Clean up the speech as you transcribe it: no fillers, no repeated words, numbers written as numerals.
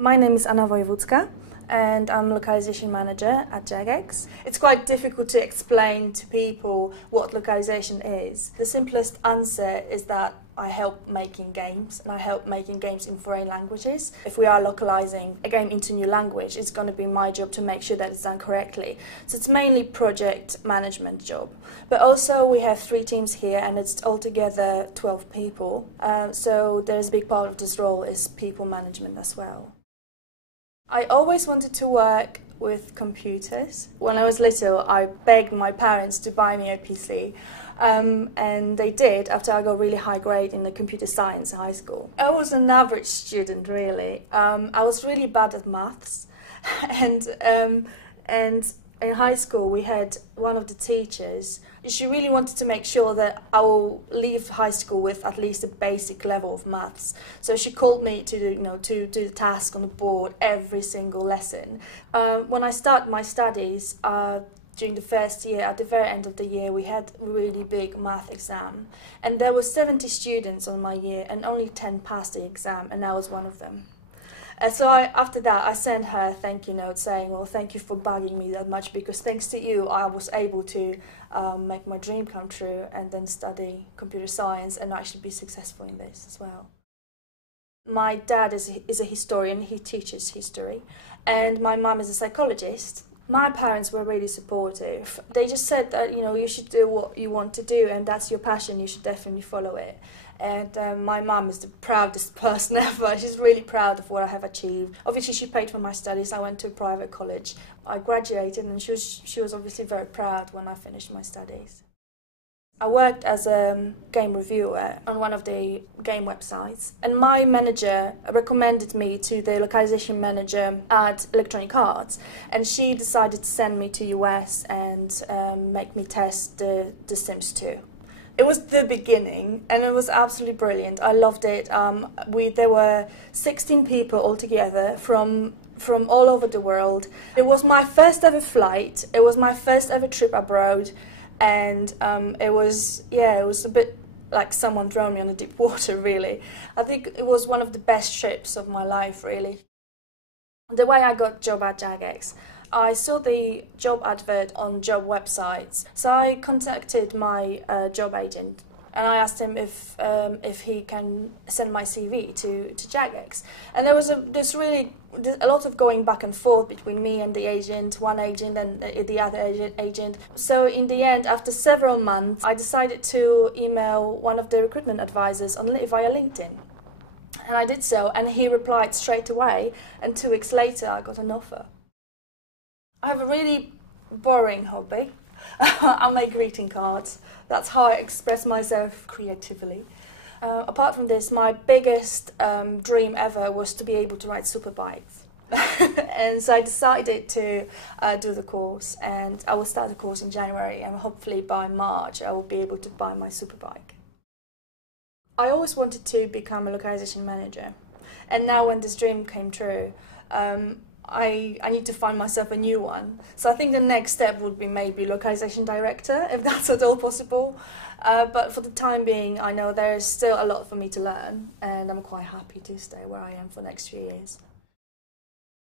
My name is Anna Wojewódzka and I'm Localisation Manager at Jagex. It's quite difficult to explain to people what localization is. The simplest answer is that I help making games, and I help making games in foreign languages. If we are localizing a game into a new language, it's going to be my job to make sure that it's done correctly. So it's mainly project management job. But also we have 3 teams here and it's altogether 12 people. So there's a big part of this role is people management as well. I always wanted to work with computers. When I was little, I begged my parents to buy me a PC, and they did after I got a really high grade in the computer science in high school. I was an average student, really. I was really bad at maths, and in high school we had one of the teachers. She really wanted to make sure that I will leave high school with at least a basic level of maths. So she called me to do the task on the board every single lesson. When I started my studies, during the first year, at the very end of the year, we had a really big math exam. And there were 70 students on my year and only 10 passed the exam, and I was one of them. So after that, I sent her a thank you note saying, well, thank you for bugging me that much, because thanks to you, I was able to make my dream come true and then study computer science and actually be successful in this as well. My dad is a historian, he teaches history, and my mum is a psychologist. My parents were really supportive. They just said that, you should do what you want to do, and that's your passion, you should definitely follow it. And my mum is the proudest person ever. She's really proud of what I have achieved. Obviously, she paid for my studies. I went to a private college. I graduated, and she was obviously very proud when I finished my studies. I worked as a game reviewer on one of the game websites, and my manager recommended me to the localization manager at Electronic Arts, and she decided to send me to US and make me test the Sims 2. It was the beginning, and it was absolutely brilliant. I loved it. There were 16 people altogether from all over the world. It was my first ever flight. It was my first ever trip abroad. And it was a bit like someone thrown me on the deep water, really. I think it was one of the best trips of my life, really. The way I got a job at Jagex, I saw the job advert on job websites, so I contacted my job agent and I asked him if he can send my CV to Jagex. And there's really a lot of going back and forth between me and the agent, one agent and the other agent. So in the end, after several months, I decided to email one of the recruitment advisors via LinkedIn. And I did so, and he replied straight away, and 2 weeks later I got an offer. I have a really boring hobby. I make greeting cards. That's how I express myself creatively. Apart from this, my biggest dream ever was to be able to ride superbikes. And so I decided to do the course, and I will start the course in January, and hopefully by March I will be able to buy my superbike. I always wanted to become a localization manager, and now when this dream came true, I need to find myself a new one. So I think the next step would be maybe localization director, if that's at all possible. But for the time being, I know there is still a lot for me to learn, and I'm quite happy to stay where I am for the next few years.